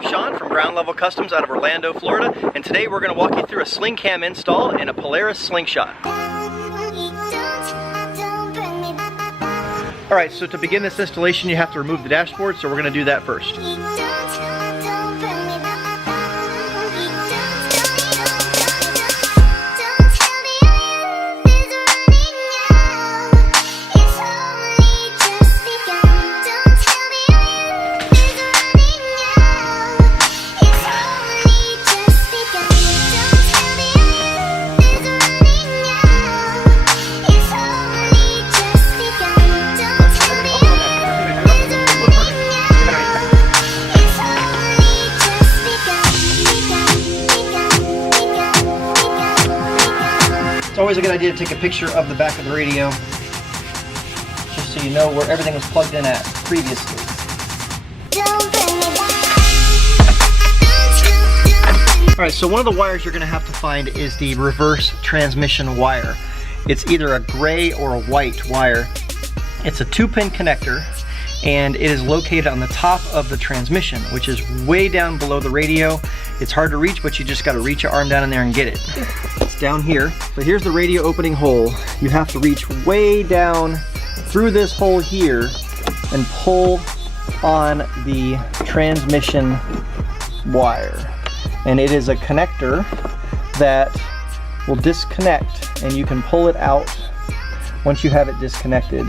I'm Sean from Ground Level Customs out of Orlando, Florida, and today we're going to walk you through a SlingCam install in a Polaris Slingshot. Alright, so to begin this installation you have to remove the dashboard, so we're going to do that first. It's always a good idea to take a picture of the back of the radio, just so you know where everything was plugged in at previously. Alright, so one of the wires you're going to have to find is the reverse transmission wire. It's either a gray or a white wire. It's a 2-pin connector, and it is located on the top of the transmission, which is way down below the radio. It's hard to reach, but you just got to reach your arm down in there and get it. It's down here. So here's the radio opening hole. You have to reach way down through this hole here and pull on the transmission wire. And it is a connector that will disconnect, and you can pull it out once you have it disconnected.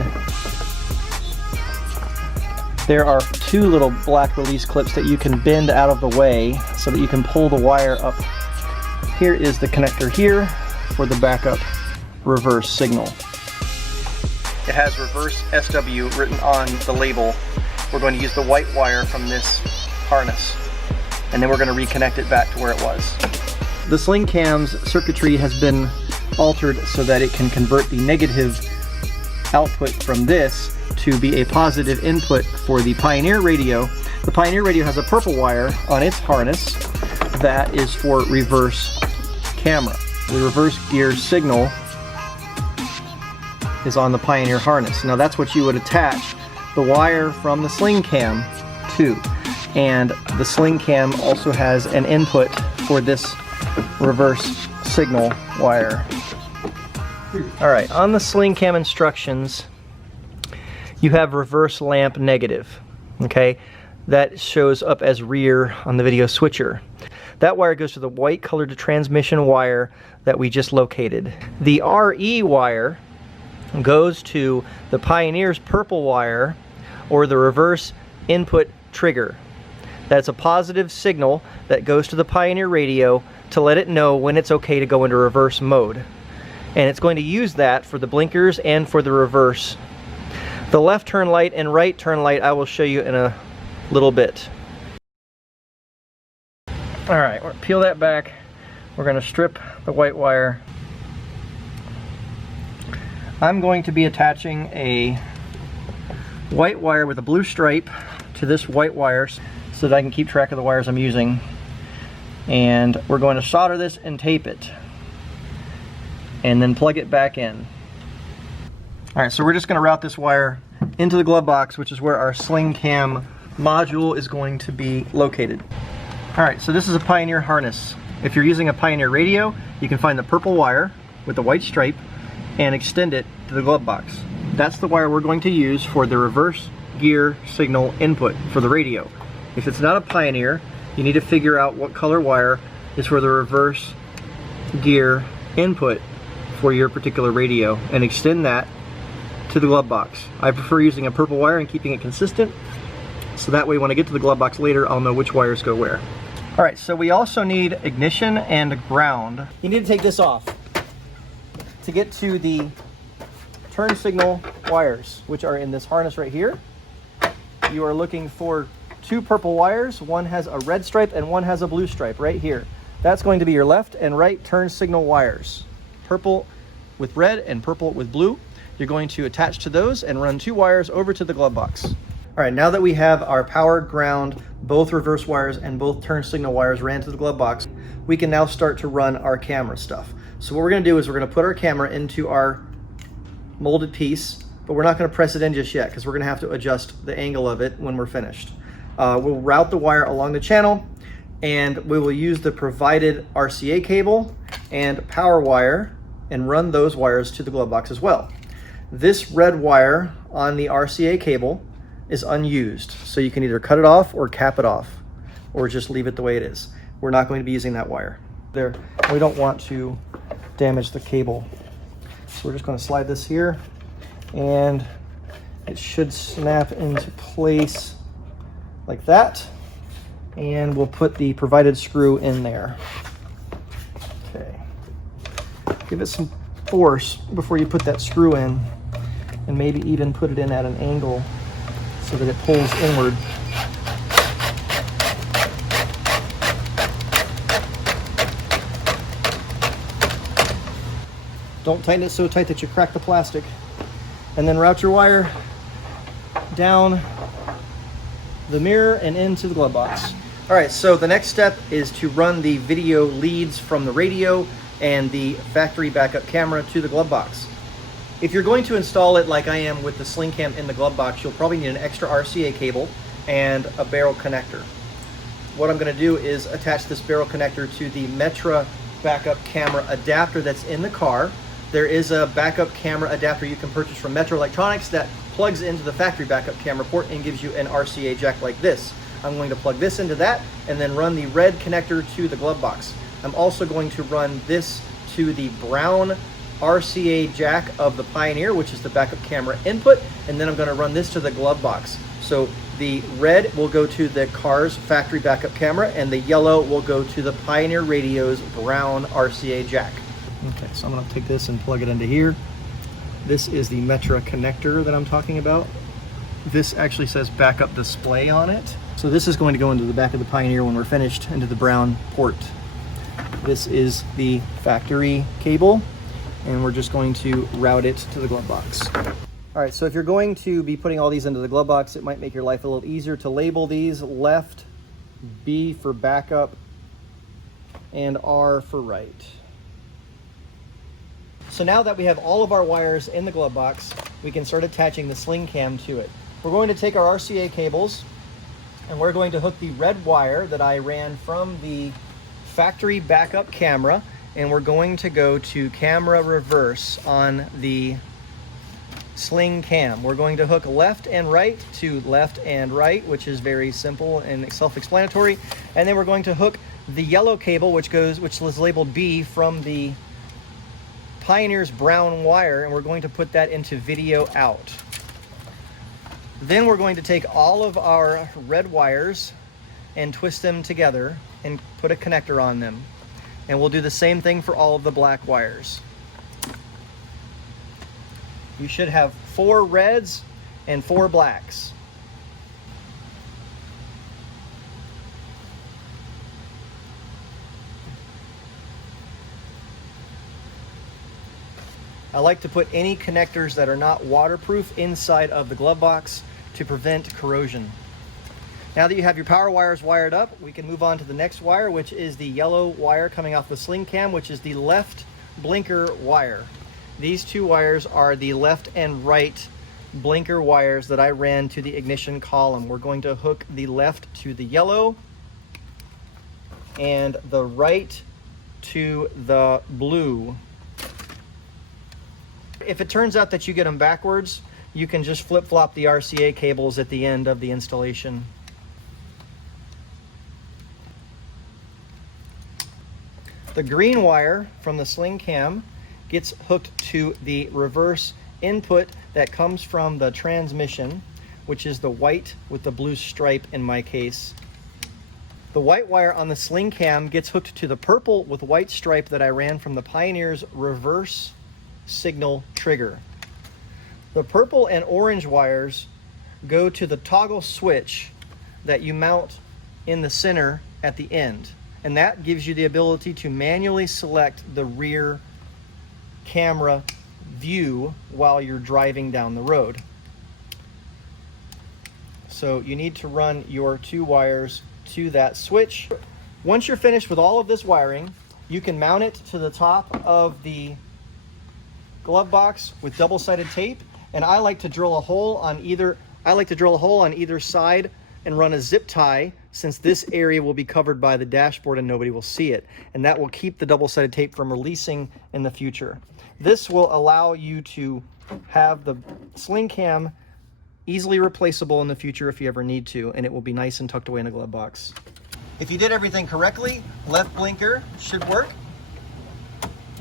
There are 2 little black release clips that you can bend out of the way so that you can pull the wire up. Here is the connector here for the backup reverse signal. It has reverse SW written on the label. We're going to use the white wire from this harness, and then we're going to reconnect it back to where it was. The SlingCam's circuitry has been altered so that it can convert the negative output from this to be a positive input for the Pioneer radio. The Pioneer radio has a purple wire on its harness that is for reverse camera. The reverse gear signal is on the Pioneer harness. Now that's what you would attach the wire from the SlingCam to. And the SlingCam also has an input for this reverse signal wire. Alright, on the SlingCam instructions, you have reverse lamp negative, okay? That shows up as rear on the video switcher. That wire goes to the white colored transmission wire that we just located. The RE wire goes to the Pioneer's purple wire, or the reverse input trigger. That's a positive signal that goes to the Pioneer radio to let it know when it's okay to go into reverse mode. And it's going to use that for the blinkers and for the reverse. The left turn light and right turn light I will show you in a little bit. Alright, peel that back. We're going to strip the white wire. I'm going to be attaching a white wire with a blue stripe to this white wire so that I can keep track of the wires I'm using. And we're going to solder this and tape it, and then plug it back in. Alright, so we're just going to route this wire into the glove box, which is where our SlingCam module is going to be located. Alright, so this is a Pioneer harness. If you're using a Pioneer radio, you can find the purple wire with the white stripe and extend it to the glove box. That's the wire we're going to use for the reverse gear signal input for the radio. If it's not a Pioneer, you need to figure out what color wire is for the reverse gear input for your particular radio and extend that to the glove box. I prefer using a purple wire and keeping it consistent, so that way when I get to the glove box later I'll know which wires go where. Alright, so we also need ignition and ground. You need to take this off to get to the turn signal wires, which are in this harness right here. You are looking for 2 purple wires. One has a red stripe and one has a blue stripe right here. That's going to be your left and right turn signal wires. Purple with red and purple with blue. You're going to attach to those and run 2 wires over to the glove box. All right, now that we have our power, ground, both reverse wires and both turn signal wires ran to the glove box, we can now start to run our camera stuff. So what we're going to do is we're going to put our camera into our molded piece, but we're not going to press it in just yet because we're going to have to adjust the angle of it when we're finished. We'll route the wire along the channel, and we will use the provided RCA cable and power wire and run those wires to the glove box as well. This red wire on the RCA cable is unused, so you can either cut it off or cap it off, or just leave it the way it is. We're not going to be using that wire. There, we don't want to damage the cable. So we're just going to slide this here, and it should snap into place like that. And we'll put the provided screw in there. Okay. Give it some force before you put that screw in, and maybe even put it in at an angle so that it pulls inward. Don't tighten it so tight that you crack the plastic. And then route your wire down the mirror and into the glove box. All right, so the next step is to run the video leads from the radio and the factory backup camera to the glove box. If you're going to install it like I am with the SlingCam in the glove box, you'll probably need an extra RCA cable and a barrel connector. What I'm going to do is attach this barrel connector to the Metra backup camera adapter that's in the car. There is a backup camera adapter you can purchase from Metra Electronics that plugs into the factory backup camera port and gives you an RCA jack like this. I'm going to plug this into that and then run the red connector to the glove box. I'm also going to run this to the brown RCA jack of the Pioneer, which is the backup camera input, and then I'm going to run this to the glove box. So the red will go to the car's factory backup camera, and the yellow will go to the Pioneer Radio's brown RCA jack. Okay, so I'm going to take this and plug it into here. This is the Metra connector that I'm talking about. This actually says backup display on it. So this is going to go into the back of the Pioneer when we're finished, into the brown port. This is the factory cable, and we're just going to route it to the glove box. All right, so if you're going to be putting all these into the glove box, it might make your life a little easier to label these. Left, B for backup, and R for right. So now that we have all of our wires in the glove box, we can start attaching the SlingCam to it. We're going to take our RCA cables, and we're going to hook the red wire that I ran from the factory backup camera, and we're going to go to camera reverse on the SlingCam. We're going to hook left and right to left and right, which is very simple and self-explanatory. And then we're going to hook the yellow cable, which is labeled B, from the Pioneer's brown wire, and we're going to put that into video out. Then we're going to take all of our red wires and twist them together and put a connector on them. And we'll do the same thing for all of the black wires. You should have 4 reds and 4 blacks. I like to put any connectors that are not waterproof inside of the glove box to prevent corrosion. Now that you have your power wires wired up, we can move on to the next wire, which is the yellow wire coming off the SlingCam, which is the left blinker wire. These 2 wires are the left and right blinker wires that I ran to the ignition column. We're going to hook the left to the yellow and the right to the blue. If it turns out that you get them backwards, you can just flip-flop the RCA cables at the end of the installation. The green wire from the SlingCam gets hooked to the reverse input that comes from the transmission, which is the white with the blue stripe in my case. The white wire on the SlingCam gets hooked to the purple with white stripe that I ran from the Pioneer's reverse signal trigger. The purple and orange wires go to the toggle switch that you mount in the center at the end, and that gives you the ability to manually select the rear camera view while you're driving down the road. So you need to run your 2 wires to that switch. Once you're finished with all of this wiring, you can mount it to the top of the glove box with double-sided tape, and I like to drill a hole on either side and run a zip tie, since this area will be covered by the dashboard and nobody will see it. And that will keep the double-sided tape from releasing in the future. This will allow you to have the SlingCam easily replaceable in the future if you ever need to, and it will be nice and tucked away in a glove box. If you did everything correctly, left blinker should work,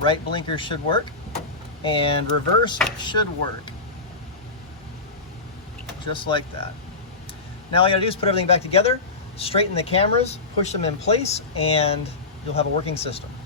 right blinker should work, and reverse should work. Just like that. Now all you gotta do is put everything back together, straighten the cameras, push them in place, and you'll have a working system.